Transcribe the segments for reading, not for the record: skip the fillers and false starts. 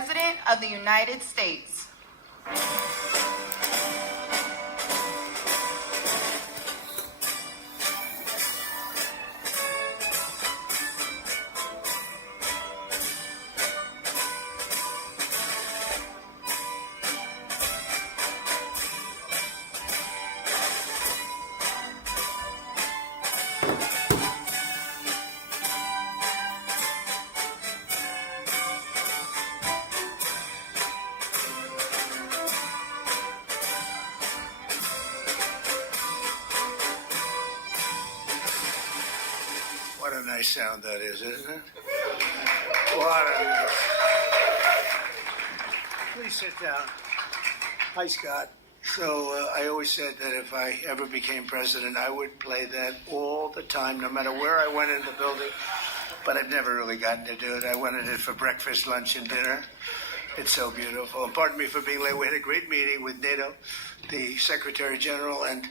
President of the United States. What a nice sound that is, isn't it? What a nice... Please sit down. Hi, Scott. So I always said that if I ever became president, I would play that all the time, no matter where I went in the building. But I've never really gotten to do it. I wanted it for breakfast, lunch, and dinner. It's so beautiful. And pardon me for being late. We had a great meeting with NATO, the Secretary General, and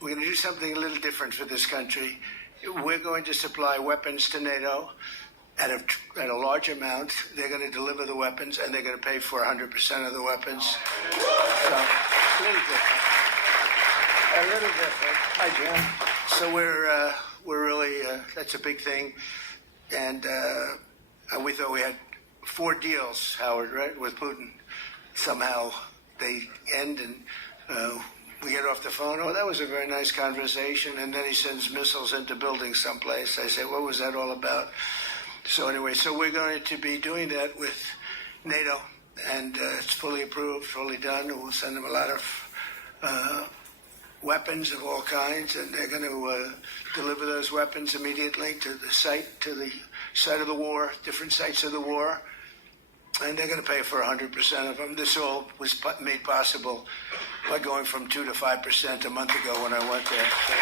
we're going to do something a little different for this country. We're going to supply weapons to NATO at a large amount. They're going to deliver the weapons, and they're going to pay for 100% of the weapons. So, a little different. A little different. Hi, John. So we're really, that's a big thing. And we thought we had 4 deals, Howard, right, with Putin. Somehow they end and we get off the phone. Oh, that was a very nice conversation. And then he sends missiles into buildings someplace. I say, what was that all about? So anyway, so we're going to be doing that with NATO. And it's fully approved, fully done. We'll send them a lot of weapons of all kinds. And they're going to deliver those weapons immediately to the site of the war, different sites of the war. And they're going to pay for 100% of them. This all was made possible by going from 2 to 5% a month ago when I went there. So,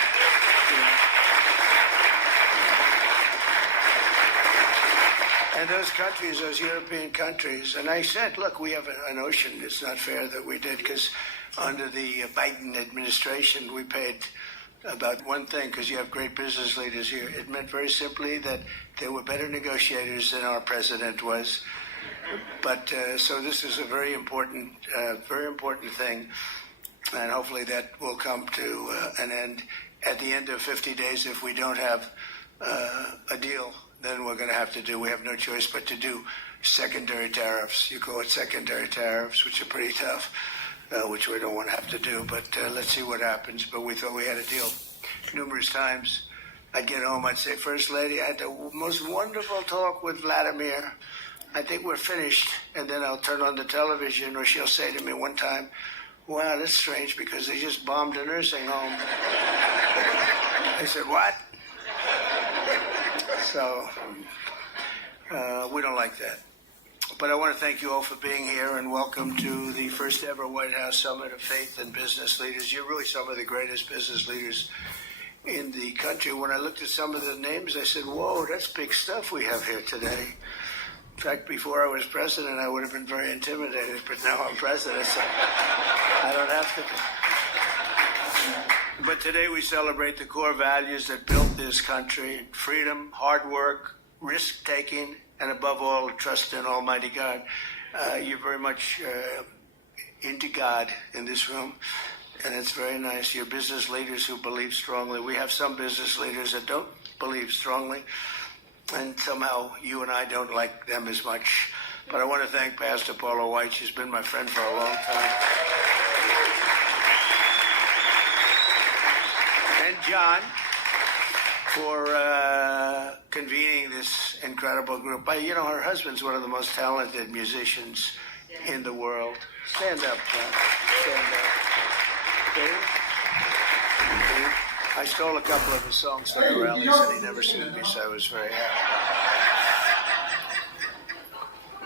And those countries, those European countries, and I said, look, we have an ocean. It's not fair that we did, because under the Biden administration, we paid about one thing, because you have great business leaders here. It meant very simply that they were better negotiators than our president was. But so this is a very important thing, and hopefully that will come to an end at the end of 50 days. If we don't have a deal, then we're going to have to do. We have no choice but to do secondary tariffs. You call it secondary tariffs, which are pretty tough, which we don't want to have to do. But let's see what happens. But we thought we had a deal. Numerous times, I'd get home, I'd say, First Lady, I had the most wonderful talk with Vladimir. I think we're finished. And then I'll turn on the television, or she'll say to me one time, wow, that's strange, because they just bombed a nursing home. I said, what? So we don't like that. But I want to thank you all for being here, and welcome to the first ever White House Summit of Faith and Business Leaders. You're really some of the greatest business leaders in the country. When I looked at some of the names, I said, whoa, that's big stuff we have here today. In fact, before I was president, I would have been very intimidated, but now I'm president, so I don't have to. But today we celebrate the core values that built this country: freedom, hard work, risk-taking, and above all, trust in Almighty God. You're very much into God in this room, and it's very nice. You're business leaders who believe strongly. We have some business leaders that don't believe strongly, and somehow you and I don't like them as much. But I want to thank Pastor Paula White. She's been my friend for a long time. And John for convening this incredible group. You know, her husband's one of the most talented musicians in the world. Stand up, John. Stand up. Okay? I stole a couple of his songs for the rallies, and he never sued me, so I was very happy.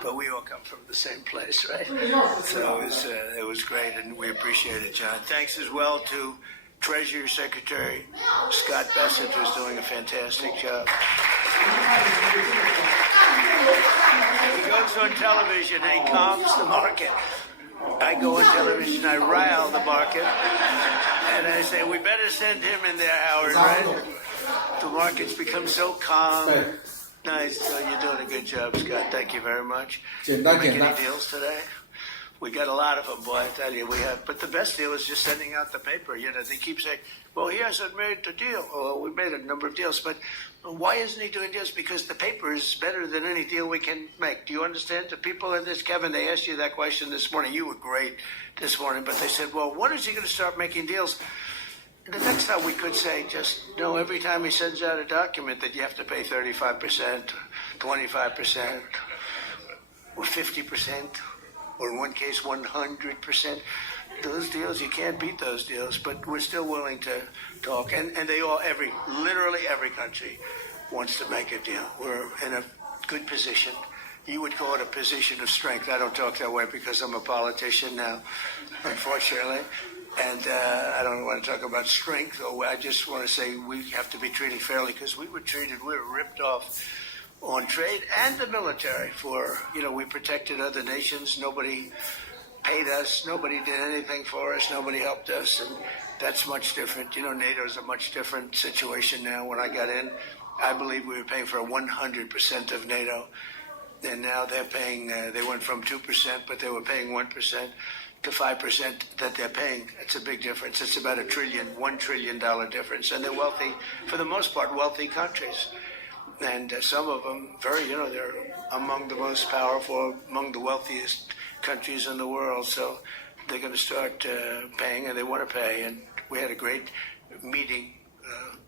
But we all come from the same place, right? So it was great, and we appreciate it, John. Thanks as well to Treasury Secretary Scott Bessent, who's doing a fantastic job. He goes on television and he calms the market. I go on television, I rile the market, and I say, we better send him in there, Howard, right? The market's become so calm. Nice. You're doing a good job, Scott. Thank you very much. 简单 Make 简 any 单。 deals today? We got a lot of them, boy. I tell you, we have. But the best deal is just sending out the paper. You know, they keep saying, "Well, he hasn't made the deal." Well, we made a number of deals, but why isn't he doing deals? Because the paper is better than any deal we can make. Do you understand? The people in this, Kevin, they asked you that question this morning. You were great this morning, but they said, "Well, when is he going to start making deals?" The next time we could say, just every time he sends out a document that you have to pay 35%, 25%, or 50%. Or in one case, 100%. Those deals, you can't beat those deals, but we're still willing to talk. And they all, literally every country wants to make a deal. We're in a good position. You would call it a position of strength. I don't talk that way because I'm a politician now, unfortunately. And I don't want to talk about strength. I just want to say we have to be treated fairly because we were ripped off on trade and the military for, we protected other nations. Nobody paid us. Nobody did anything for us. Nobody helped us. And that's much different. NATO is a much different situation now. When I got in, I believe we were paying for 100% of NATO. And now they're paying, they went from 2%, but they were paying 1% to 5% that they're paying. It's a big difference. It's about $1 trillion difference. And they're wealthy, for the most part, wealthy countries. And some of them, they're among the most powerful, among the wealthiest countries in the world. So they're going to start paying, and they want to pay. And we had a great meeting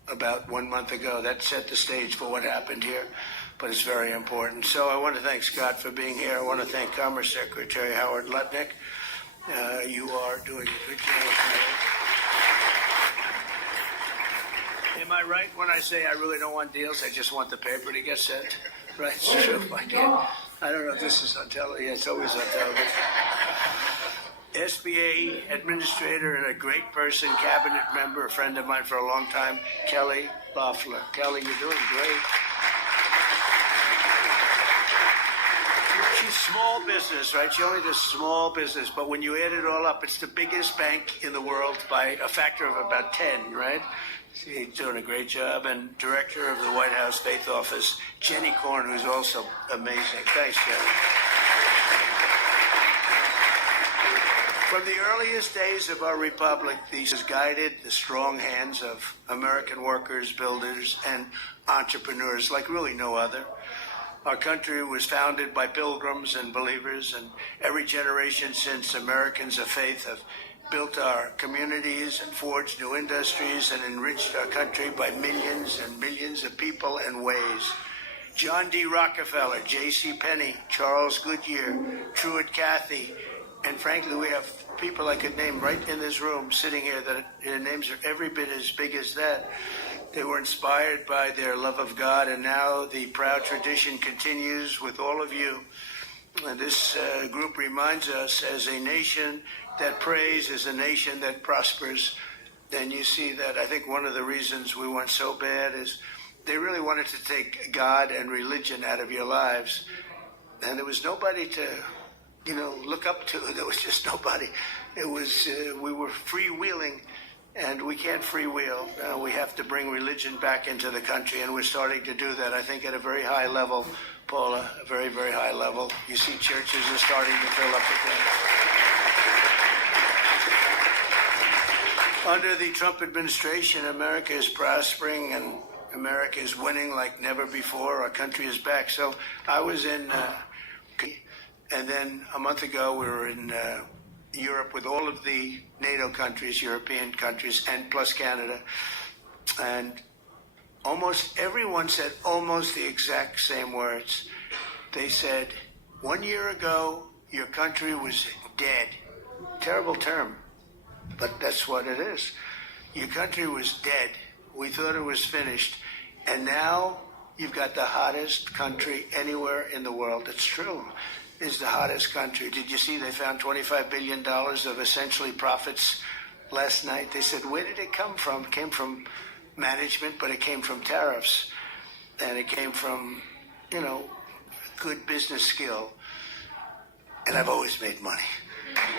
about 1 month ago that set the stage for what happened here. But it's very important. So I want to thank Scott for being here. I want to thank Commerce Secretary Howard Lutnick. You are doing a good job. Am I right when I say I really don't want deals? I just want the paper to get sent? Right? It's true. I don't know if this is on television. Yeah, it's always on television. SBA administrator and a great person, cabinet member, a friend of mine for a long time, Kelly Loeffler. Kelly, you're doing great. She's small business, right? She only does small business, but when you add it all up, it's the biggest bank in the world by a factor of about 10, right? She's doing a great job. And director of the White House Faith Office, Jenny Korn, who's also amazing. Thanks, Jenny. From the earliest days of our republic, these has guided the strong hands of American workers, builders, and entrepreneurs like really no other. Our country was founded by pilgrims and believers, and every generation since, Americans of faith have built our communities and forged new industries and enriched our country by millions and millions of people and ways. John D. Rockefeller, J.C. Penney, Charles Goodyear, Truett Cathy, and frankly, we have people I could name right in this room sitting here that their names are every bit as big as that. They were inspired by their love of God, and now the proud tradition continues with all of you. And this group reminds us, as a nation that prays is a nation that prospers. And you see that I think one of the reasons we went so bad is they really wanted to take God and religion out of your lives. And there was nobody to, look up to. There was just nobody. It was, we were freewheeling. And we can't freewheel. We have to bring religion back into the country, and we're starting to do that, I think, at a very high level, Paula, a very, very high level. You see churches are starting to fill up again. Under the Trump administration, America is prospering, and America is winning like never before. Our country is back. So I was in, and then a month ago we were in Europe with all of the NATO countries, European countries, and plus Canada. And almost everyone said almost the exact same words. They said, 1 year ago, your country was dead. Terrible term, but that's what it is. Your country was dead. We thought it was finished. And now you've got the hottest country anywhere in the world. It's true. Is the hottest country. Did you see they found $25 billion of essentially profits last night? They said, where did it come from? It came from management, but it came from tariffs. And it came from, good business skill. And I've always made money.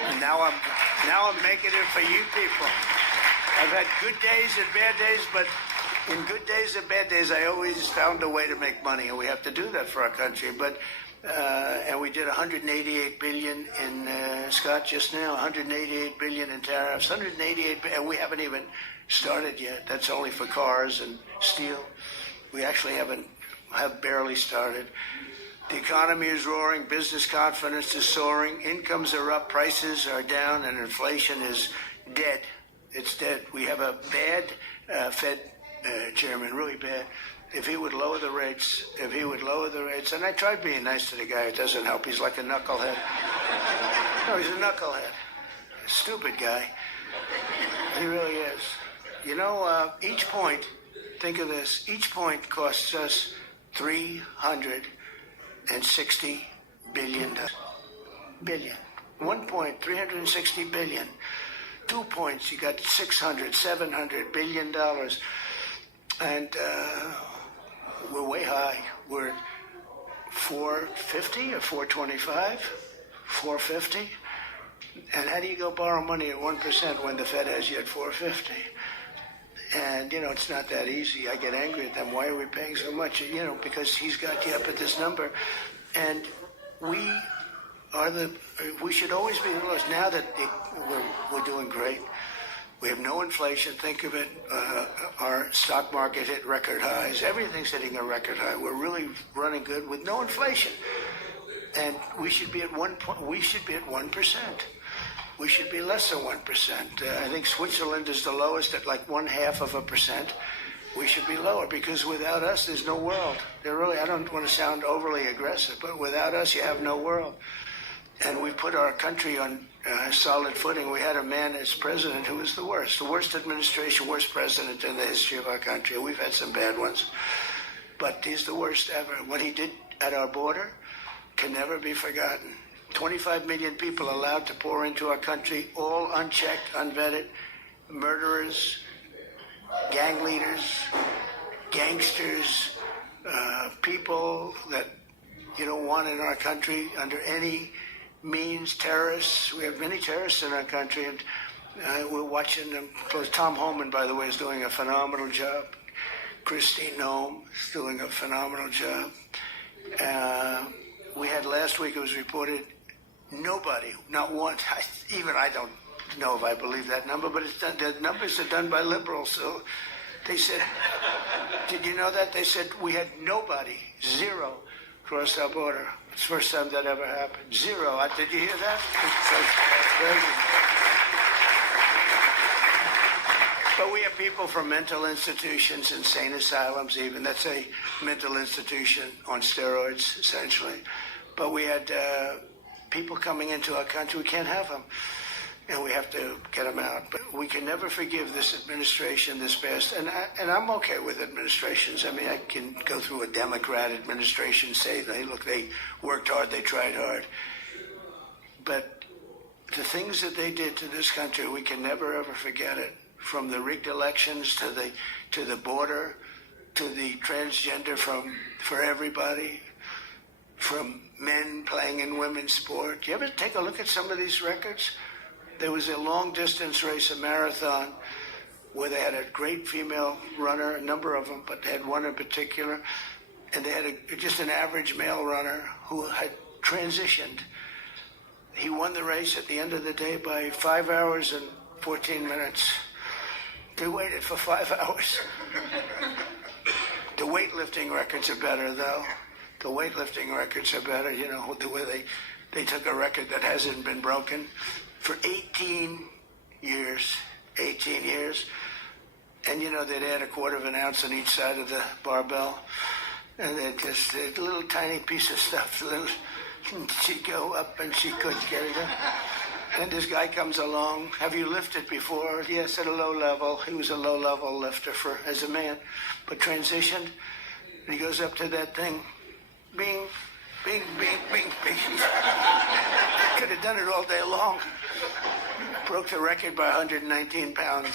And now I'm making it for you people. I've had good days and bad days, but In good days and bad days, I always found a way to make money, and we have to do that for our country. But and we did 188 billion in Scott just now, 188 billion in tariffs, 188, and we haven't even started yet. That's only for cars and steel. We actually have barely started. The economy is roaring, business confidence is soaring, incomes are up, prices are down, and inflation is dead. It's dead. We have a bad Fed chairman, really bad. If he would lower the rates, and I tried being nice to the guy, it doesn't help. He's like a knucklehead. No, he's a knucklehead. A stupid guy. He really is. You know, each point, think of this, each point costs us $360 billion. 1 point, $360 billion. 2 points, you got $700 billion. And we're way high. We're at 450 or 425, 450. And how do you go borrow money at 1% when the Fed has you at 450? And, you know, it's not that easy. I get angry at them. Why are we paying so much? You know, because he's got you up at this number. And we should always be the lowest. Now that we're doing great. We have no inflation. Think of it. Our stock market hit record highs. Everything's hitting a record high. We're really running good with no inflation. And we should be at 1%. We should be less than 1%. I think Switzerland is the lowest at like 0.5%. We should be lower because without us, there's no world. I don't want to sound overly aggressive, but without us, you have no world. And we put our country on solid footing. We had a man as president who was the worst administration, worst president in the history of our country. We've had some bad ones, but he's the worst ever. What he did at our border can never be forgotten. 25 million people allowed to pour into our country, all unchecked, unvetted, murderers, gang leaders, gangsters, people that you don't want in our country under any means, terrorists. We have many terrorists in our country, and we're watching them close. Tom Homan, by the way, is doing a phenomenal job. Christine Noem is doing a phenomenal job. We had last week, it was reported, nobody, not one, even I don't know if I believe that number, but it's done, the numbers are done by liberals. So they said, did you know that? They said we had nobody, zero, cross our border. It's the first time that ever happened. Zero. Did you hear that? But we have people from mental institutions, insane asylums even. That's a mental institution on steroids, essentially. But we had people coming into our country. We can't have them. And we have to get them out. But we can never forgive this administration, this past. And I'm okay with administrations. I mean, I can go through a Democrat administration, say, hey, look, they worked hard, they tried hard. But the things that they did to this country, we can never, ever forget it. From the rigged elections to the border, to the transgender for everybody, from men playing in women's sport. You ever take a look at some of these records? There was a long-distance race, a marathon, where they had a great female runner, a number of them, but they had one in particular, and they had just an average male runner who had transitioned. He won the race at the end of the day by 5 hours and 14 minutes. They waited for 5 hours. The weightlifting records are better, though. The weightlifting records are better, you know, the way they took a record that hasn't been broken for 18 years. 18 years. And, you know, they'd add a quarter of an ounce on each side of the barbell. And they'd just a little tiny piece of stuff. She'd go up and she couldn't get it up. And this guy comes along. Have you lifted before? Yes, at a low level. He was a low-level lifter as a man, but transitioned. And he goes up to that thing. Bing, bing, bing, bing, bing. Could have done it all day long. Broke the record by 119 pounds.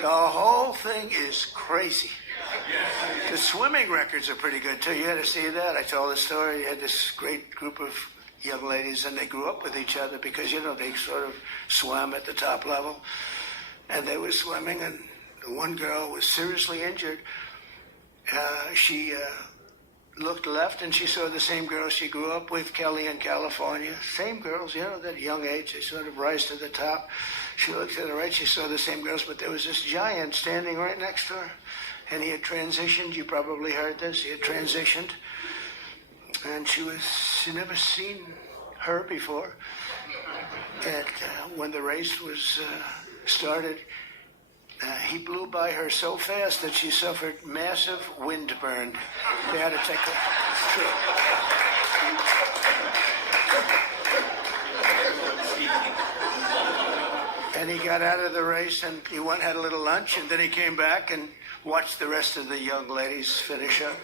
The whole thing is crazy. The swimming records are pretty good, too. You had to see that. I told the story. You had this great group of young ladies, and they grew up with each other because, you know, they sort of swam at the top level. And they were swimming, and The one girl was seriously injured. She looked left and she saw the same girls she grew up with, Kelly in California. Same girls, that young age, they sort of rise to the top. She looked to the right, she saw the same girls, but there was this giant standing right next to her. And he had transitioned, you probably heard this, he had transitioned. And she'd never seen her before. And when the race was started, he blew by her so fast that she suffered massive windburn. They had to take her. And he got out of the race and he went had a little lunch and then he came back and watched the rest of the young ladies finish up.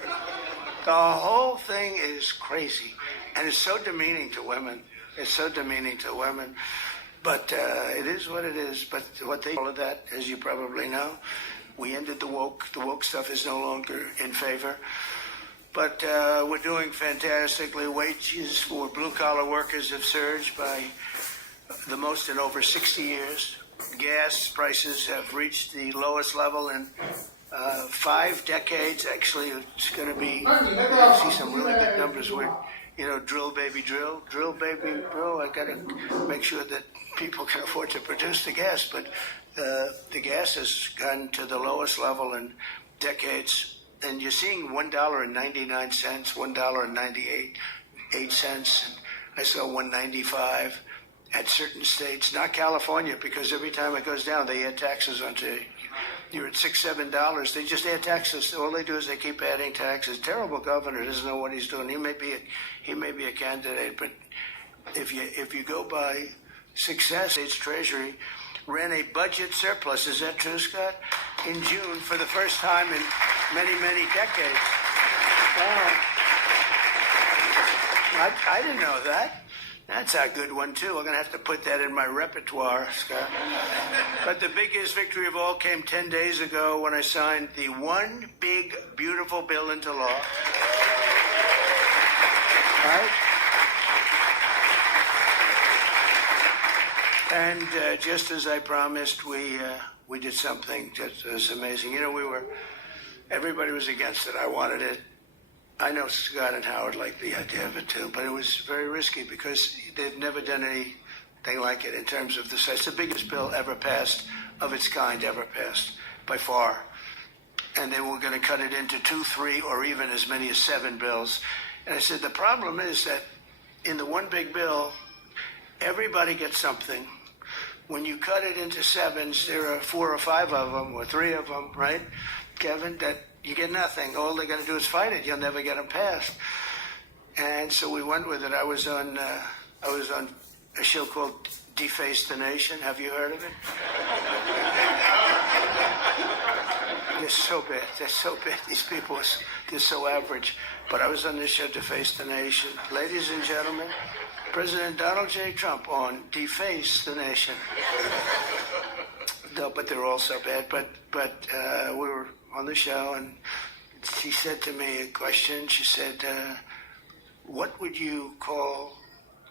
The whole thing is crazy and it's so demeaning to women. It's so demeaning to women. But it is what it is. But all of that, as you probably know, we ended the woke. The woke stuff is no longer in favor. But we're doing fantastically. Wages for blue-collar workers have surged by the most in over 60 years. Gas prices have reached the lowest level in 5 decades. Actually, it's going to be, you'll see some really good numbers where, drill, baby, drill. Drill, baby, drill. I got to make sure that people can afford to produce the gas. But the gas has gone to the lowest level in decades. And you're seeing $1.99, $1.98. I saw $1.95 at certain states, not California, because every time it goes down, they add taxes onto it. You're at $6, $7. They just add taxes. All they do is they keep adding taxes. Terrible governor doesn't know what he's doing. He may be a candidate, but if you go by success, State's Treasury ran a budget surplus. Is that true, Scott? In June for the first time in many, many decades. Wow. I didn't know that. That's a good one, too. I'm going to have to put that in my repertoire, Scott. But the biggest victory of all came 10 days ago when I signed the one big, beautiful bill into law. Right? And just as I promised, we did something just as amazing. Everybody was against it. I wanted it. I know Scott and Howard liked the idea of it too, but it was very risky because they've never done anything like it in terms of the size. It's the biggest bill ever passed, of its kind ever passed, by far. And they were going to cut it into 2, 3, or even as many as 7 bills. And I said, the problem is that in the one big bill, everybody gets something. When you cut it into 7s, there are 4 or 5 of them, or 3 of them, right, Kevin, that you get nothing. All they're going to do is fight it. You'll never get them passed. And so we went with it. I was on a show called Deface the Nation. Have you heard of it? They're so bad. They're so bad. These people, they're so average. But I was on this show, Deface the Nation. Ladies and gentlemen, President Donald J. Trump on Deface the Nation. No, but they're all so bad. But we were on the show, and she said to me a question. She said, what would you call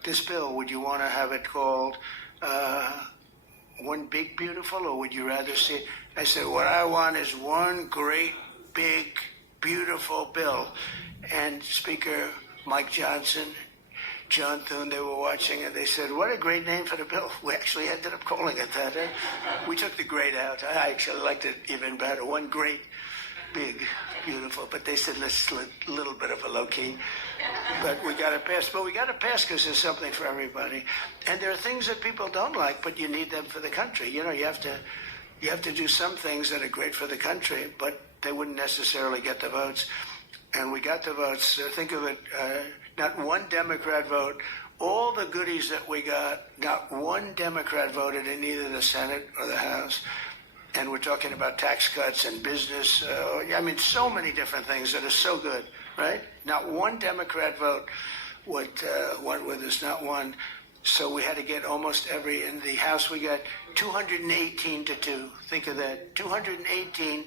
this bill? Would you want to have it called One Big Beautiful, or would you rather see it? I said, what I want is one great, big, beautiful bill. And Speaker Mike Johnson, John Thune, they were watching, and they said, what a great name for the bill. We actually ended up calling it that. We took the great out. I actually liked it even better. One great, big, beautiful. But they said, let's a little bit of a low-key. But we got to pass. But we got to pass because there's something for everybody. And there are things that people don't like, but you need them for the country. You have to do some things that are great for the country, but they wouldn't necessarily get the votes. And we got the votes. Think of it, not one Democrat vote. All the goodies that we got, not one Democrat voted in either the Senate or the House. And we're talking about tax cuts and business. So many different things that are so good, right? Not one Democrat vote went with us, not one. So we had to get almost every. In the House, we got 218 to 2. Think of that, 218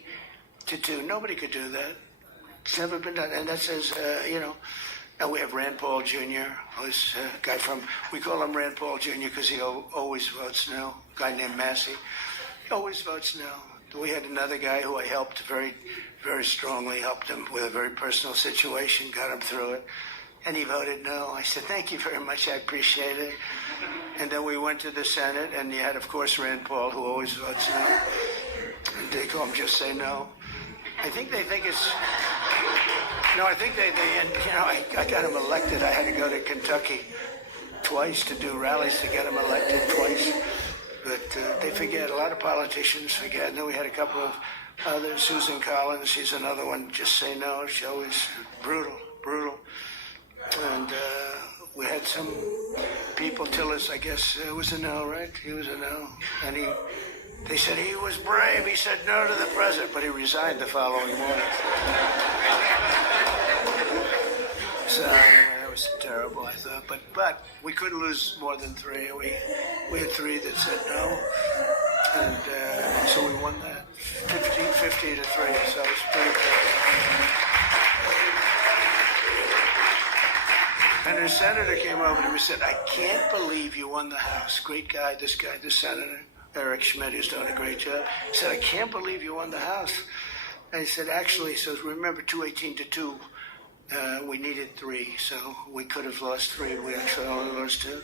to 2. Nobody could do that. It's never been done. And that says, and we have Rand Paul Jr., who's a guy we call him Rand Paul Jr. because he always votes no. A guy named Massey. He always votes no. we had another guy who I helped very, very strongly, helped him with a very personal situation, got him through it. And he voted no. I said, thank you very much. I appreciate it. And then we went to the Senate, and you had, of course, Rand Paul, who always votes no. And they call him just say no. I think they think it's... No, I think and, you know, I got him elected. I had to go to Kentucky twice to do rallies to get him elected twice. But they forget. A lot of politicians forget. And then we had a couple of others. Susan Collins, she's another one. Just say no. She always brutal. And we had some people. Tillis, I guess, was a no, right? He was a no. And they said he was brave. He said no to the president, but he resigned the following morning. So anyway, that was terrible, I thought. But we couldn't lose more than three. We had three that said no, and so we won that 50 to 3. So it's pretty good. And the senator came over to me and said, "I can't believe you won the House." Great guy, this senator, Eric Schmidt, who's doing a great job. He said, "I can't believe you won the House." And he said, "Actually," so remember 218 to 2. We needed 3, so we could have lost 3, and we actually only lost 2.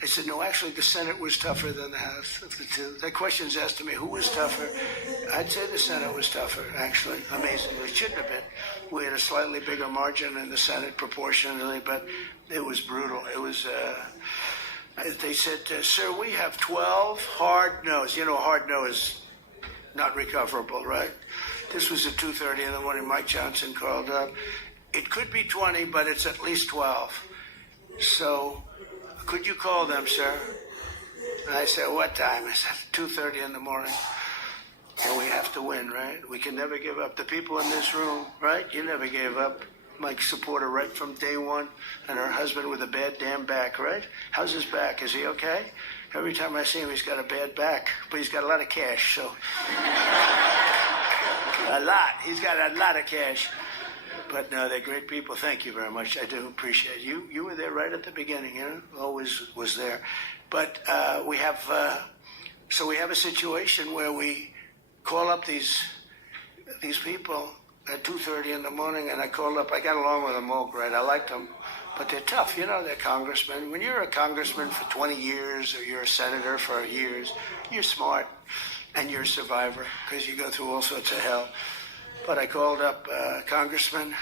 I said, no, actually, the Senate was tougher than the House of the 2. That question's asked to me, who was tougher? I'd say the Senate was tougher, actually, amazingly. It shouldn't have been. We had a slightly bigger margin in the Senate proportionally, but it was brutal. It was, they said, sir, we have 12 hard no's. You know, a hard no is not recoverable, right? This was at 2:30 in the morning. Mike Johnson called up. It could be 20, but it's at least 12. So, could you call them, sir? And I said, what time? I said, 2:30 in the morning. And we have to win, right? We can never give up. The people in this room, right? You never gave up. Mike's supporter right from day one, and her husband with a bad damn back, right? How's his back? Is he okay? Every time I see him, he's got a bad back, but he's got a lot of cash, so. A lot. He's got a lot of cash. But no, they're great people. Thank you very much. I do appreciate you. You were there right at the beginning, you know, always was there. But we have a situation where we call up these people at 2:30 in the morning, and I called up. I got along with them all great. I liked them, but they're tough. You know, they're congressmen. When you're a congressman for 20 years, or you're a senator for years, you're smart, and you're a survivor because you go through all sorts of hell. But I called up Congressman.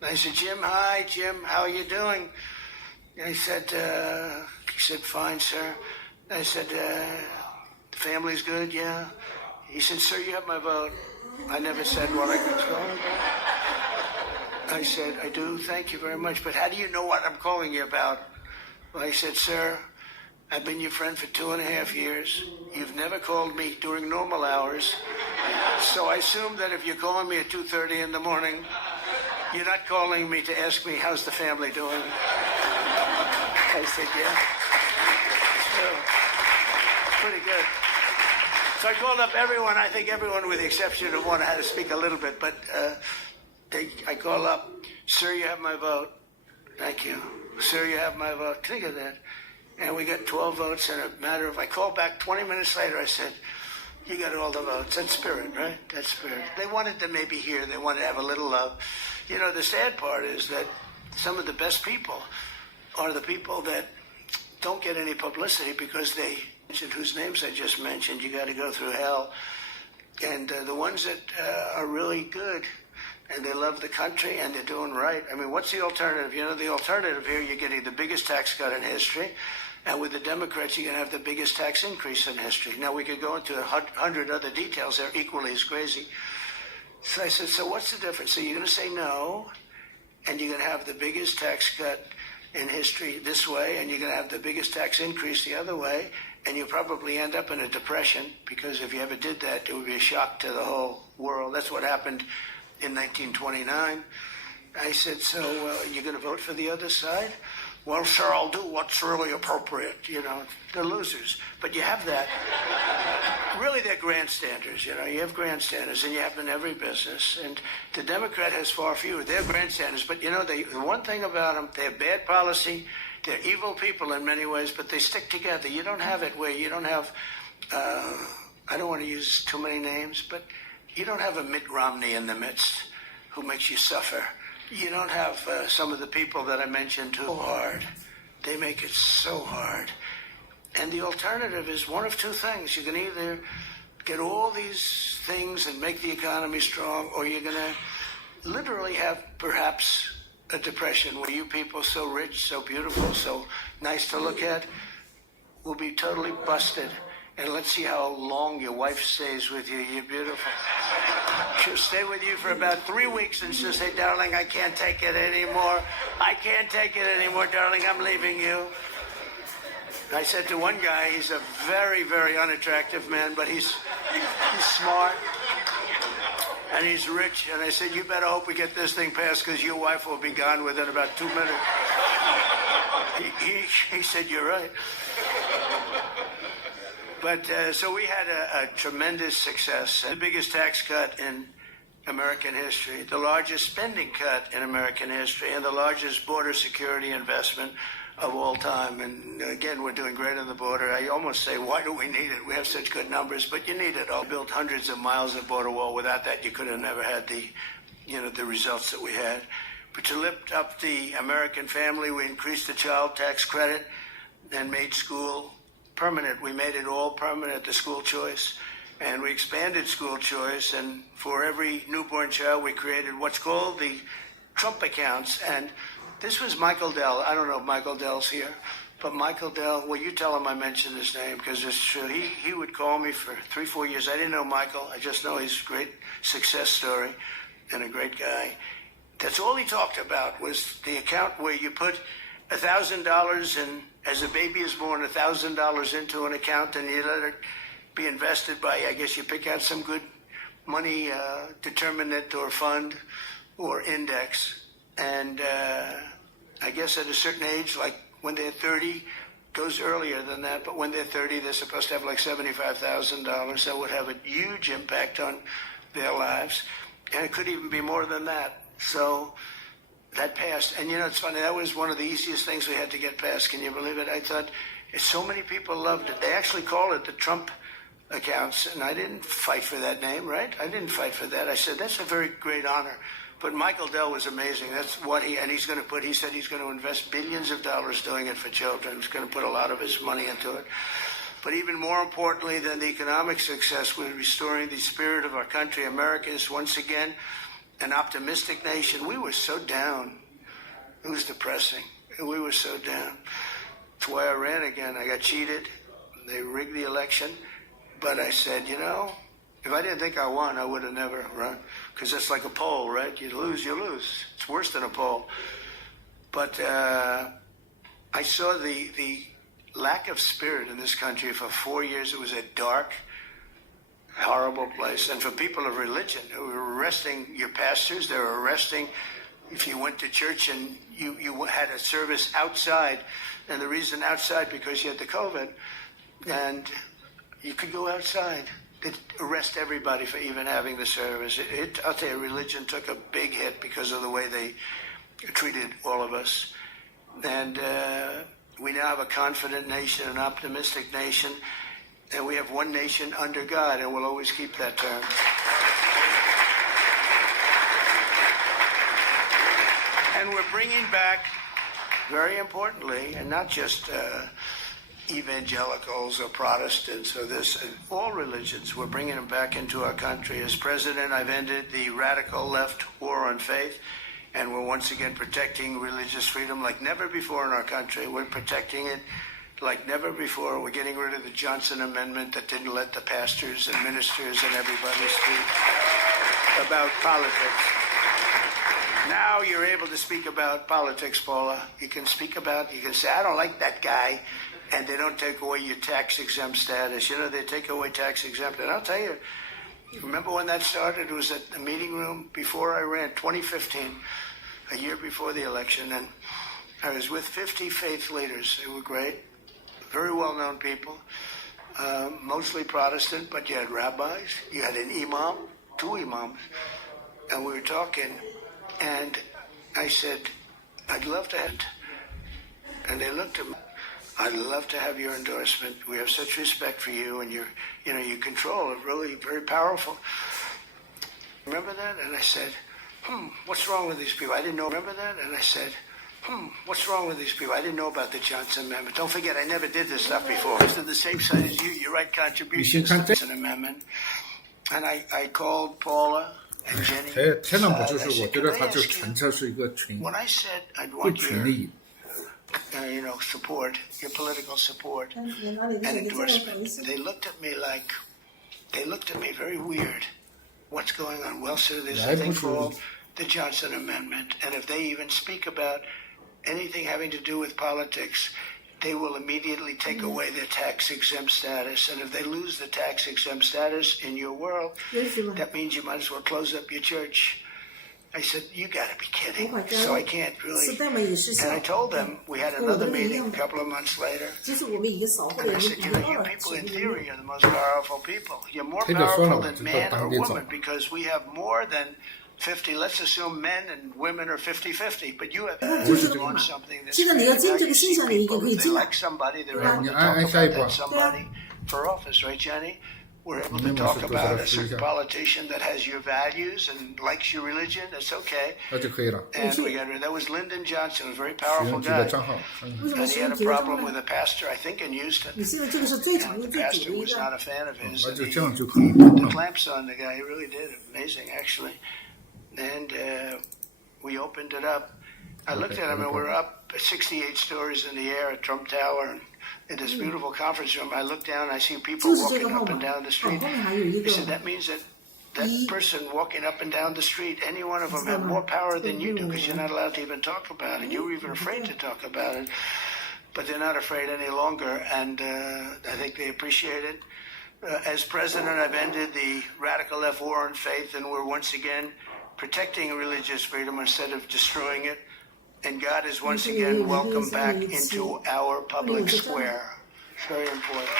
I said, Jim, hi, Jim, how are you doing? And he said, fine, sir. I said, the family's good, yeah? He said, sir, you have my vote. I never said what I was calling about. I said, I do, thank you very much. But how do you know what I'm calling you about? Well, he said, sir, I've been your friend for 2.5 years. You've never called me during normal hours. So I assume that if you're calling me at 2:30 in the morning, you're not calling me to ask me how's the family doing. I said, yeah. So, pretty good. So I called up everyone. I think everyone with the exception of one had to speak a little bit. But I call up, sir, you have my vote. Thank you. Sir, you have my vote. Think of that. And we got 12 votes in a matter of, I called back 20 minutes later, I said, you got all the votes. That's spirit, right? That's spirit. They wanted to maybe hear, they wanted to have a little love. You know, the sad part is that some of the best people are the people that don't get any publicity because they mentioned whose names I just mentioned. You got to go through hell. And the ones that are really good and they love the country and they're doing right. I mean, what's the alternative? You know, the alternative here, you're getting the biggest tax cut in history. And with the Democrats, you're going to have the biggest tax increase in history. Now, we could go into 100 other details. They're equally as crazy. So I said, so what's the difference? So you're going to say no, and you're going to have the biggest tax cut in history this way, and you're going to have the biggest tax increase the other way, and you'll probably end up in a depression, because if you ever did that, it would be a shock to the whole world. That's what happened in 1929. I said, so you're going to vote for the other side? Well, sir, I'll do what's really appropriate. You know, they're losers. But you have that. Really, they're grandstanders. You know, you have grandstanders, and you have in every business. And the Democrat has far fewer. They're grandstanders. But, you know, the one thing about them, they have bad policy. They're evil people in many ways, but they stick together. You don't have it where you don't have I don't want to use too many names, but you don't have a Mitt Romney in the midst who makes you suffer. You don't have some of the people that I mentioned too hard. They make it so hard. And the alternative is one of two things. You can either get all these things and make the economy strong, or you're going to literally have perhaps a depression where you people so rich, so beautiful, so nice to look at will be totally busted. And let's see how long your wife stays with you. You're beautiful. She'll stay with you for about 3 weeks and she'll say, darling, I can't take it anymore. I can't take it anymore, darling. I'm leaving you. I said to one guy, he's a very, very unattractive man, but he's smart and he's rich. And I said, you better hope we get this thing passed because your wife will be gone within about 2 minutes. He said, you're right. But so we had a tremendous success, the biggest tax cut in American history, the largest spending cut in American history, and the largest border security investment of all time. And again, we're doing great on the border. I almost say, why do we need it? We have such good numbers, but you need it. I built hundreds of miles of border wall. Without that, you could have never had the results that we had. But to lift up the American family, we increased the child tax credit and made school permanent. We made it all permanent, the school choice, and we expanded school choice. And for every newborn child, we created what's called the Trump accounts. And this was Michael Dell. I don't know if Michael Dell's here, but Michael Dell, well, you tell him I mentioned his name because it's true. He would call me for 3-4 years. I didn't know Michael. I just know he's a great success story and a great guy. That's all he talked about was the account where you put $1,000 in, as a baby is born, $1,000 into an account, and you let it be invested by, I guess you pick out some good money determinant or fund or index. And I guess at a certain age, like when they're 30, goes earlier than that, but when they're 30, they're supposed to have like $75,000. That would have a huge impact on their lives. And it could even be more than that. So that passed. And, it's funny, that was one of the easiest things we had to get passed. Can you believe it? I thought so many people loved it. They actually call it the Trump accounts, and I didn't fight for that name, right? I didn't fight for that. I said, that's a very great honor. But Michael Dell was amazing. That's what he said he's going to invest billions of dollars doing it for children. He's going to put a lot of his money into it. But even more importantly than the economic success, we're restoring the spirit of our country. America is once again an optimistic nation. We were so down. It was depressing. We were so down. That's why I ran again. I got cheated. They rigged the election. But I said, if I didn't think I won, I would have never run. Because it's like a poll, right? You lose, you lose. It's worse than a poll. But I saw the lack of spirit in this country. For 4 years, it was a dark, horrible place. And for people of religion who were arresting your pastors, they were arresting if you went to church and you had a service outside. And the reason outside, because you had the COVID. And you could go outside. They'd arrest everybody for even having the service. I'll tell you, religion took a big hit because of the way they treated all of us. And we now have a confident nation, an optimistic nation, and we have one nation under God, and we'll always keep that term. And we're bringing back, very importantly, and not just evangelicals or Protestants or this, all religions, we're bringing them back into our country. As president, I've ended the radical left war on faith, and we're once again protecting religious freedom like never before in our country. We're protecting it like never before. We're getting rid of the Johnson Amendment that didn't let the pastors and ministers and everybody speak about politics. Now you're able to speak about politics, Paula. You can say, I don't like that guy, and they don't take away your tax-exempt status. They take away tax-exempt. And I'll tell you, remember when that started? It was at the meeting room before I ran, 2015, a year before the election. And I was with 50 faith leaders. They were great, very well-known people, mostly Protestant, but you had rabbis. You had an imam, 2 imams. And we were talking, and I said, I'd love to end. And they looked at me. I'd love to have your endorsement. We have such respect for you, and you control it really very powerful. Remember that? And I said, what's wrong with these people? I didn't know. Remember that? And I said, what's wrong with these people? I didn't know about the Johnson Amendment. Don't forget, I never did this stuff before. I was on the same side as you. You write contributions to the Johnson Amendment. And I called Paula and Jenny. 天哪，不就是我觉得他就纯粹是一个群 When I said I'd 不 want 群 your 利。support, your political support and endorsement, they looked at me very weird. What's going on? Well, sir, there's a thing called the Johnson Amendment, and if they even speak about anything having to do with politics, they will immediately take away their tax-exempt status. And if they lose the tax-exempt status in your world, that means you might as well close up your church. I said, you got to be kidding. So I can't really. And I told them, we had another meeting a couple of months later. And I said, you people in theory are the most powerful people. You're more powerful than man or woman because we have more than 50, let's assume men and women are 50-50, but you have launched something that's people. If they like somebody, they're able to talk about that somebody for office, right, Jenny? We're able to talk about a certain politician that has your values and likes your religion. That's okay. And we got that was Lyndon Johnson, a very powerful guy. And he had a problem with a pastor, I think, in Houston. And the pastor was not a fan of his. And he put the clamps on the guy. He really did. Amazing, actually. And we opened it up. I looked at him, and we're up 68 stories in the air at Trump Tower. In this beautiful conference room, I look down, I see people walking up and down the street. I said, that means that person walking up and down the street, any one of them have more power than you do because you're not allowed to even talk about it. You were even afraid to talk about it. But they're not afraid any longer, and I think they appreciate it. As president, I've ended the radical left war on faith, and we're once again protecting religious freedom instead of destroying it. And God is once again welcomed back into our public square. It's very important.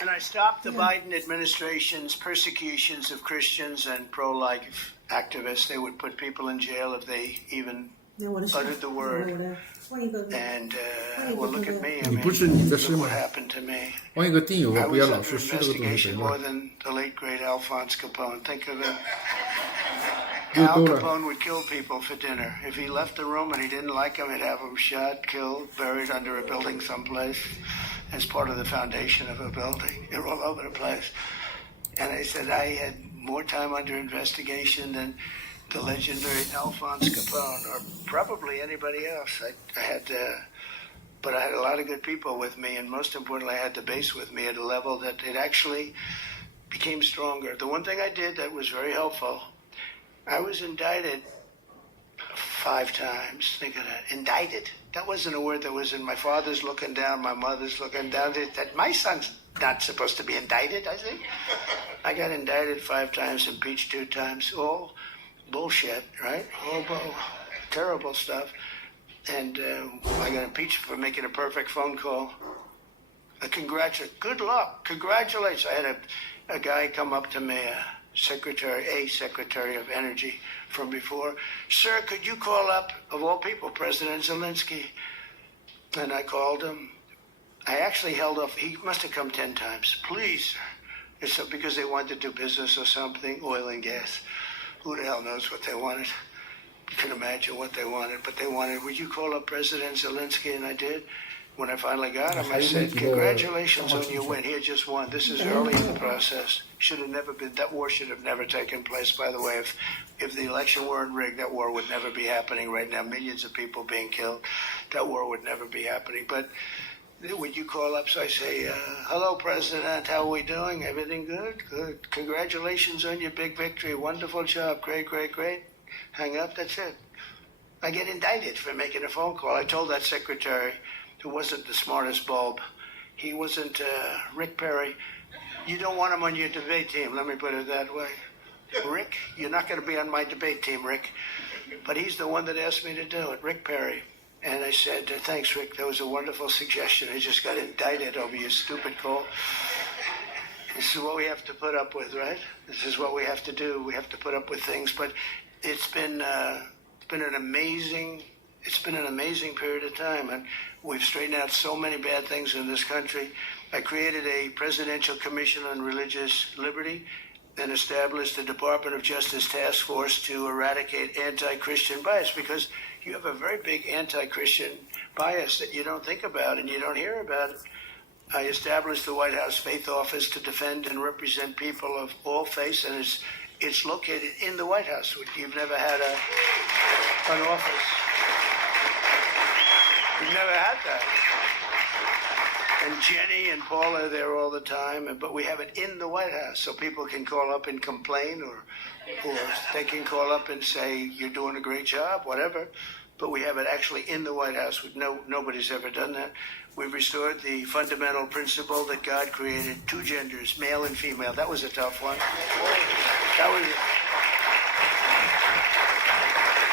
And I stopped the Biden administration's persecutions of Christians and pro-life activists. They would put people in jail if they even uttered the word. And well, look at me. I mean, look what happened to me. I was under investigation more than the late great Alphonse Capone. Think of it. Al Capone would kill people for dinner. If he left the room and he didn't like them, he'd have them shot, killed, buried under a building someplace as part of the foundation of a building. They're all over the place. And I said I had more time under investigation than the legendary Alphonse Capone, or probably anybody else. I had a lot of good people with me, and most importantly, I had the base with me at a level that it actually became stronger. The one thing I did that was very helpful, I was indicted 5 times. Think of that, indicted. That wasn't a word that was in my father's looking down, my mother's looking down. That my son's not supposed to be indicted, I think. I got indicted 5 times, impeached 2 times, all bullshit, right? Oh, terrible stuff. And I got impeached for making a perfect phone call. Good luck. Congratulations. I had a guy come up to me, a secretary of energy from before. Sir, could you call up, of all people, President Zelensky? And I called him. I actually held off. He must have come 10 times. Please. It's because they wanted to do business or something, oil and gas. Who the hell knows what they wanted? You can imagine what they wanted, but they wanted, would you call up President Zelensky? And I did. When I finally got him, I said, congratulations on your win. He had just won. This is early in the process. Should have never been, that war should have never taken place, by the way. If the election weren't rigged, that war would never be happening right now. Millions of people being killed. That war would never be happening. But would you call up? So I say, hello, President. How are we doing? Everything good? Good. Congratulations on your big victory. Wonderful job. Great, great, great. Hang up. That's it. I get indicted for making a phone call. I told that secretary, who wasn't the smartest bulb. He wasn't Rick Perry. You don't want him on your debate team. Let me put it that way. Rick, you're not going to be on my debate team, Rick. But he's the one that asked me to do it, Rick Perry. And I said, thanks, Rick. That was a wonderful suggestion. I just got indicted over your stupid call. This is what we have to put up with, right? This is what we have to do. We have to put up with things. But it's been been an amazing period of time, and we've straightened out so many bad things in this country. I created a Presidential Commission on Religious Liberty and established the Department of Justice Task Force to eradicate anti-Christian bias, because you have a very big anti-Christian bias that you don't think about and you don't hear about. I established the White House Faith Office to defend and represent people of all faiths, and it's located in the White House. You've never had an office. You've never had that. And Jenny and Paul are there all the time, but we have it in the White House, so people can call up and complain, or they can call up and say, you're doing a great job, whatever. But we have it actually in the White House. Nobody's ever done that. We've restored the fundamental principle that God created two genders, male and female. That was a tough one.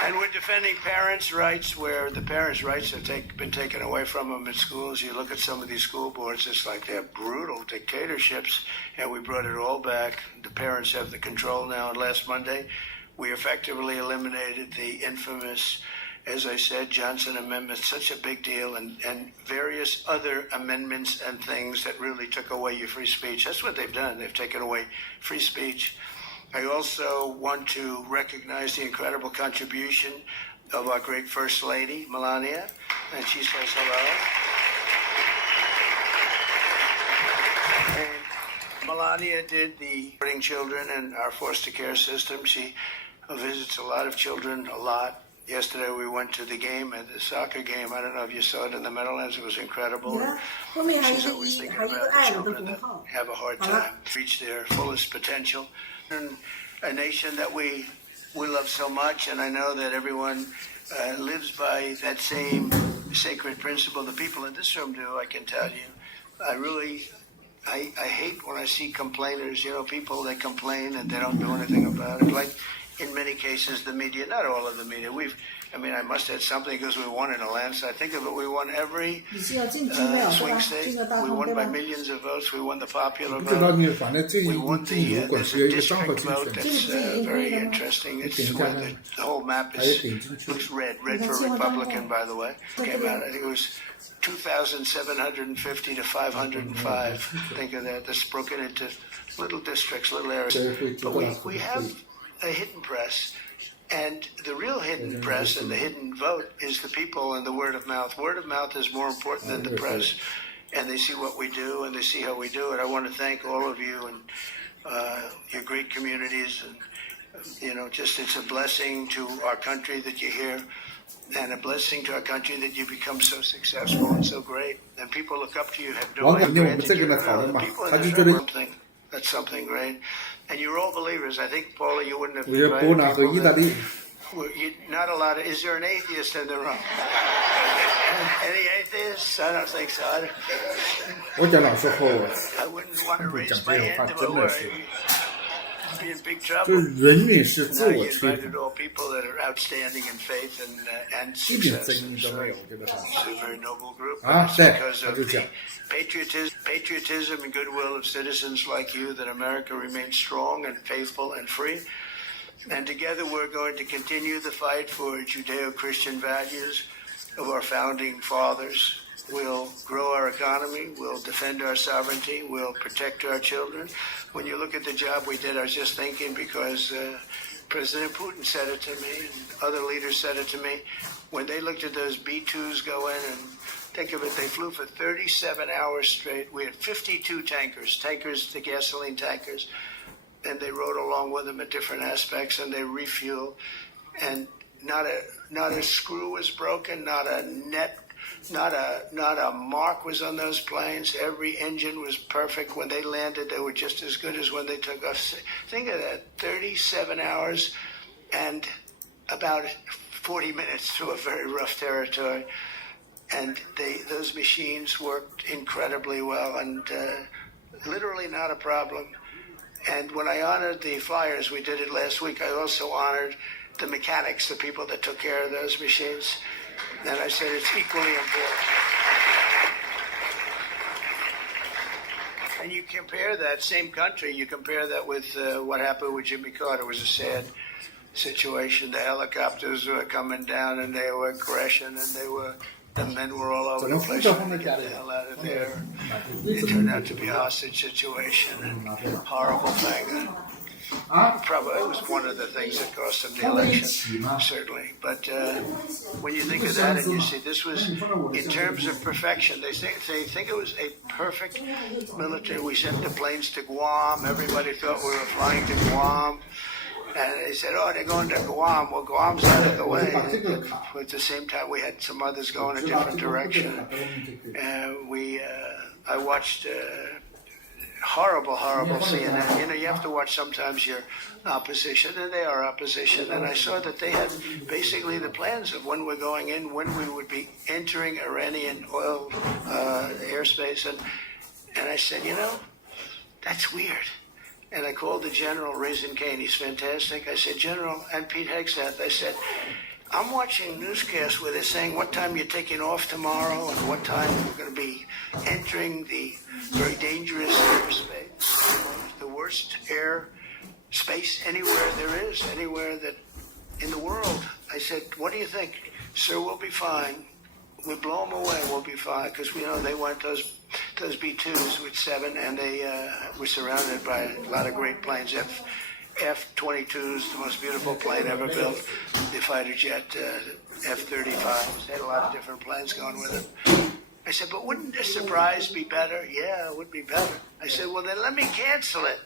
And we're defending parents' rights, where the parents' rights have been taken away from them in schools. You look at some of these school boards, it's like they're brutal dictatorships, and we brought it all back. The parents have the control now, and last Monday we effectively eliminated the infamous, as I said, Johnson Amendment, such a big deal, and various other amendments and things that really took away your free speech. That's what they've done. They've taken away free speech. I also want to recognize the incredible contribution of our great First Lady, Melania, and she says hello. And Melania did the supporting children and our foster care system. She visits a lot of children, a lot. Yesterday we went to the game, at the soccer game. I don't know if you saw it in the Meadowlands. It was incredible. She's always thinking about the children that have a hard time reach their fullest potential. And a nation that we love so much, and I know that everyone lives by that same sacred principle. The people in this room do, I can tell you. I hate when I see complainers, people that complain and they don't do anything about it. Like, in many cases, the media, not all of the media. I must add something because we won in Atlanta. I think of it, we won every swing state. We won by millions of votes. We won the popular vote. We won there's a district vote that's very interesting. It's where the whole map looks red for Republican, by the way. Came out, I think it was 2,750 to 505. Think of that. That's broken into little districts, little areas. But we have a hidden press, and the real hidden press and the hidden vote is the people and the word of mouth. Word of mouth is more important than the press, and they see what we do and they see how we do it. I want to thank all of you and your great communities, and it's a blessing to our country that you're here, and a blessing to our country that you become so successful and so great, and people look up to you. Have no idea. People in this room, that's something great. And you're all believers. I think, Paula, you wouldn't have invited people. Not a lot of. Is there an atheist in the room? Any atheists? I don't think so. I wouldn't want to raise my hand to be in big trouble. Now you invited all people that are outstanding in faith and success. It's a very noble group. It's because of the patriotism and goodwill of citizens like you that America remains strong and faithful and free. And together we're going to continue the fight for Judeo-Christian values of our founding fathers. We'll grow our economy, we'll defend our sovereignty, we'll protect our children. When you look at the job we did, I was just thinking, because President Putin said it to me, and other leaders said it to me, when they looked at those B-2s go in, and think of it, they flew for 37 hours straight. We had 52 tankers, the gasoline tankers, and they rode along with them at different aspects, and they refueled, and not a screw was broken, not a mark was on those planes. Every engine was perfect. When they landed, they were just as good as when they took off. Think of that, 37 hours and about 40 minutes through a very rough territory. And those machines worked incredibly well, and literally not a problem. And when I honored the flyers, we did it last week, I also honored the mechanics, the people that took care of those machines. And I said it's equally important. And you compare that same country, you compare that with what happened with Jimmy Carter. It was a situation. The helicopters were coming down, and they were crashing, and the men were all over the place trying to get the hell out of there. It turned out to be a hostage situation and horrible thing. Probably it was one of the things that cost them the election, certainly. But when you think of that and you see this was, in terms of perfection, they think it was a perfect military. We sent the planes to Guam. Everybody thought we were flying to Guam. And they said, oh, they're going to Guam. Well, Guam's out of the way. But at the same time, we had some others going a different direction. And I watched horrible CNN. You know, you have to watch sometimes your opposition, and they are opposition. And I saw that they had basically the plans of when we're going in, when we would be entering Iranian oil airspace. And I said, you know, that's weird. And I called the general, Raisin Kane. He's fantastic. I said, General, and Pete Hegseth, I said, I'm watching newscasts where they're saying what time you're taking off tomorrow and what time we're going to be entering the very dangerous airspace, the worst air space anywhere there is, anywhere that in the world. I said, what do you think? Sir, we'll be fine. We blow them away, we'll be fine. Because we know they want those B-2s with 7, and they were surrounded by a lot of great planes. F-22s, the most beautiful plane ever built. The fighter jet, F-35s. They had a lot of different planes going with them. I said, but wouldn't this surprise be better? Yeah, it would be better. I said, well, then let me cancel it.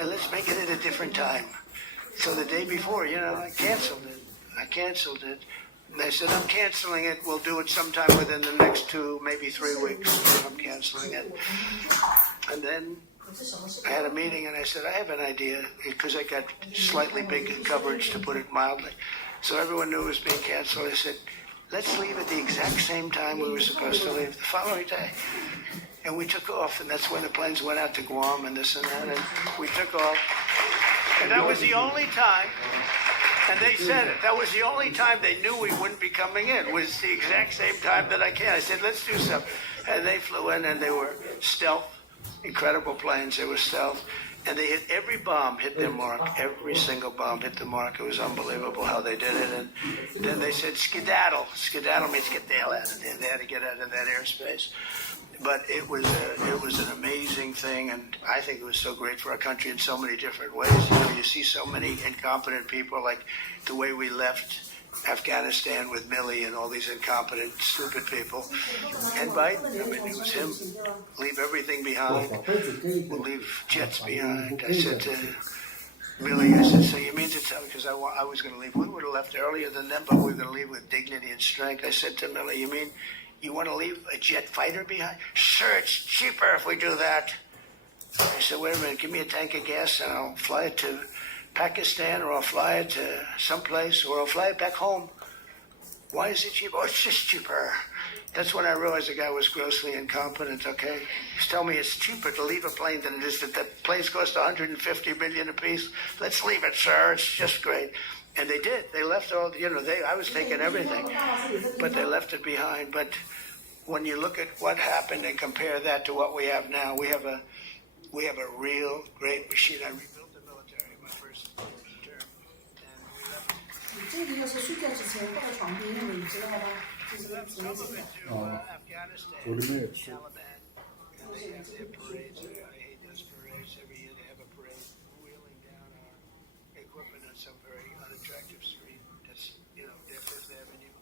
And let's make it at a different time. So the day before, you know, I canceled it. And I said, I'm canceling it. We'll do it sometime within the next 2, maybe 3 weeks. I'm canceling it. And then I had a meeting, and I said, I have an idea, because I got slightly big coverage, to put it mildly. So everyone knew it was being canceled. I said, let's leave at the exact same time we were supposed to leave, the following day. And we took off, and that's when the planes went out to Guam and this and that, and we took off. And that was the only time, and they said it, that was the only time they knew we wouldn't be coming in, was the exact same time that I came. I said, let's do something. And they flew in, and they were stealth, incredible planes. They were stealth. And they hit every bomb, hit their mark. Every single bomb hit the mark. It was unbelievable how they did it. And then they said, skedaddle. Skedaddle means get the hell out of there. They had to get out of that airspace. But it was an amazing thing, and I think it was so great for our country in so many different ways. You know, you see so many incompetent people, like the way we left Afghanistan with Milley and all these incompetent, stupid people. And Biden, I mean, it was him. Leave everything behind. We'll leave jets behind. I said to Milley, I said, so you mean to tell me, because I was going to leave. We would have left earlier than them, but we were going to leave with dignity and strength. I said to Milley, you mean you want to leave a jet fighter behind? Sure, it's cheaper if we do that. I said, wait a minute, give me a tank of gas and I'll fly it to Pakistan, or I'll fly it to someplace, or I'll fly it back home. Why is it cheaper? Oh, it's just cheaper. That's when I realized the guy was grossly incompetent, okay? He's telling me it's cheaper to leave a plane than it is that planes cost $150 million apiece. Let's leave it, sir. It's just great. And they did. They left all, you know, I was taking everything, but they left it behind. But when you look at what happened and compare that to what we have now, we have a real great machine. I rebuilt the military in my first term, and we left some of it to Afghanistan, Taliban. And they have their parades. I hate those parades. Every year they have a parade wheeling down our equipment on some very unattractive street. That's, you know, their Fifth Avenue.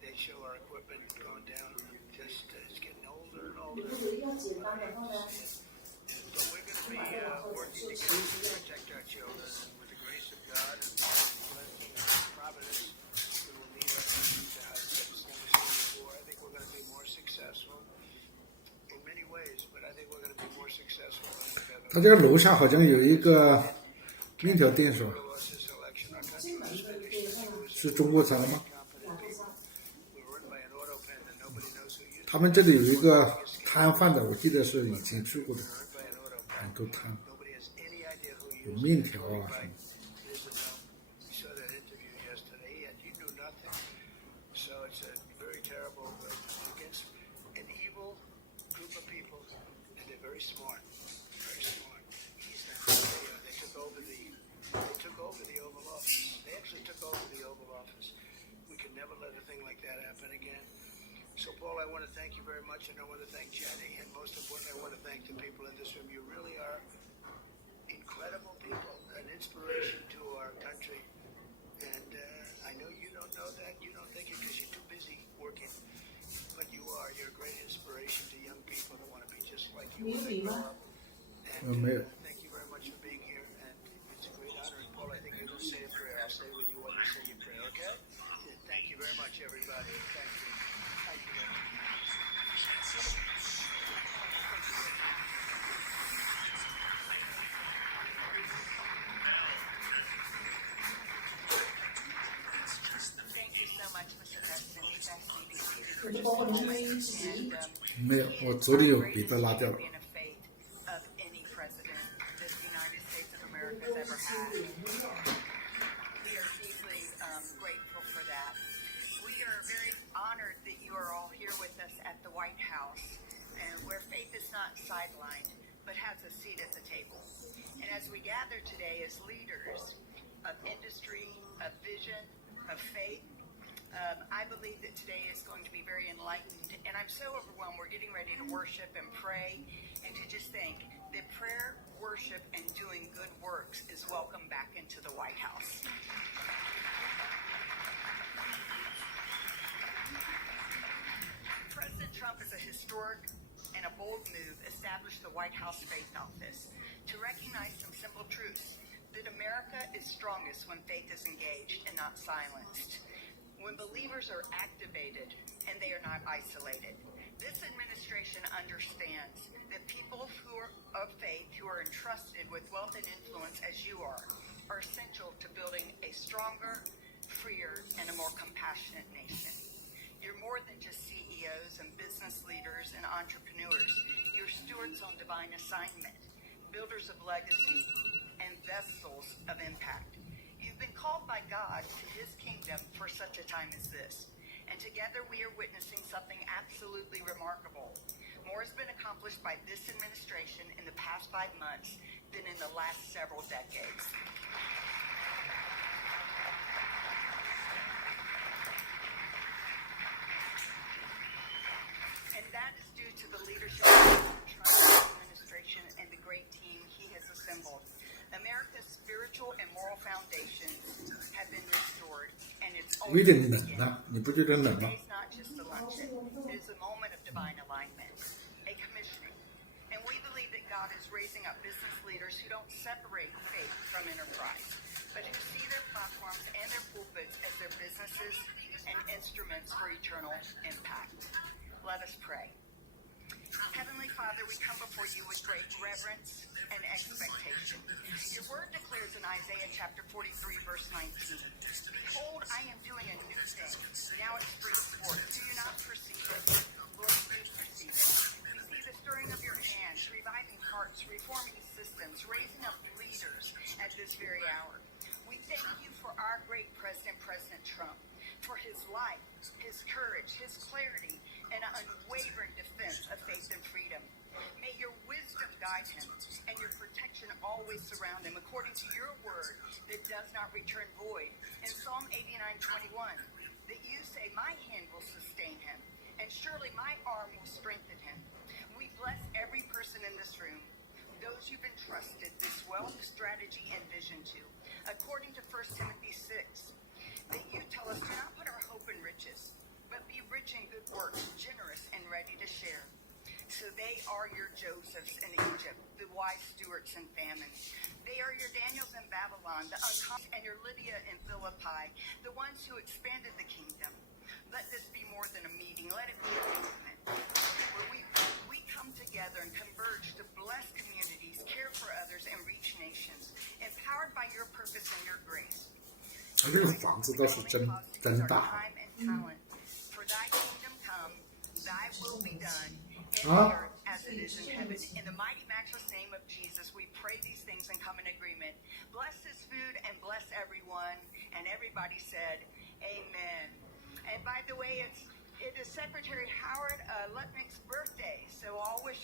They show our equipment going down. Just it's getting older and older. But we're going to be working together to protect our children, and with the grace of God and blessing of providence, we will lead our country to heights that it's never seen before. I think we're going to be more successful in many ways, but I think we're going to be more successful than we've ever. 他这个楼下好像有一个面条店是吧？是中国产的吗？他们这里有一个摊贩的，我记得是以前去过的，很多摊，有面条啊什么。They took over the Oval Office. So, Paul, I want to thank you very much, and I want to thank Jenny, and most importantly, I want to thank the people in this room. You really are incredible people, an inspiration to our country. And I know you don't know that, you don't think it because you're too busy working, but you are. You're a great inspiration to young people that want to be just like you when they grow up. And thank you very much for being here, and it's a great honor. And Paul, I think you're going to say a prayer. I'll stay with you while you say your prayer, okay? And thank you very much, everybody. Thank you. Thank you very much. Thank you so much, Mr. President. You've asked me to be seated for just a moment. And 没有，我昨天有别的拉掉了。 champion of faith of any president that the United States of America has ever had. We are deeply grateful for that. We are very honored that you are all here with us at the White House, and where faith is not sidelined, but has a seat at the table. And as we gather today as leaders of industry, of vision, of faith, I believe that today is going to be very enlightened, and I'm so overwhelmed. We're getting ready to worship and pray, and to just think that prayer, worship, and doing good works is welcome back into the White House. President Trump is a historic and a bold move established the White House Faith Office to recognize some simple truths: that America is strongest when faith is engaged and not silenced, when believers are activated and they are not isolated. This administration understands that people who are of faith, who are entrusted with wealth and influence as you are essential to building a stronger, freer, and a more compassionate nation. You're more than just CEOs and business leaders and entrepreneurs. You're stewards on divine assignment, builders of legacy, and vessels of impact. You've been called by God to his kingdom for such a time as this. And together we are witnessing something absolutely remarkable. More has been accomplished by this administration in the past 5 months than in the last several decades. And that is due to the leadership of the Trump administration and the great team he has assembled. America's spiritual and moral foundations have been restored, and it's 有 only 点 the 冷 beginning. 啊，你不觉得冷吗？ Today's not just a luncheon. It is a moment of divine alignment, a commissioning. And we believe that God is raising up business leaders who don't separate faith from enterprise, but who see their platforms and their pulpits as their businesses and instruments for eternal impact. Let us pray. Heavenly Father, we come before you with great reverence and expectation. Your word declares in Isaiah chapter 43, verse 19, "Behold, I am doing a new thing. Now it springs forth. Do you not perceive it?" Lord, we perceive it. We see the stirring of your hands, reviving hearts, reforming systems, raising up leaders at this very hour. We thank you for our great president, President Trump, for his life, his courage, his clarity, and an unwavering defense of faith and freedom. May your wisdom guide him and your protection always surround him, according to your word that does not return void. In Psalm 89:21, that you say, "My hand will sustain him, and surely my arm will strengthen him." We bless every person in this room, those you've entrusted this wealth, strategy, and vision to, according to 1 Timothy 6, that you tell us to not put our hope in riches, but be rich in good works, generous and ready to share. So they are your Josephs in Egypt, the wise stewards in famine. They are your Daniels in Babylon, the unconscious, and your Lydia in Philippi, the ones who expanded the kingdom. Let this be more than a meeting. Let it be a movement where we come together and converge to bless communities, care for others, and reach nations, empowered by your purpose and your grace. 它这个房子倒是真大。 Time and talent. For thy kingdom come, thy will be done, in Huh? the earth as it is in heaven. In the mighty matchless name of Jesus, we pray these things and come in agreement. Bless this food and bless everyone. And everybody said, amen. And by the way, it is Secretary Howard Lutnick's birthday, so I'll wish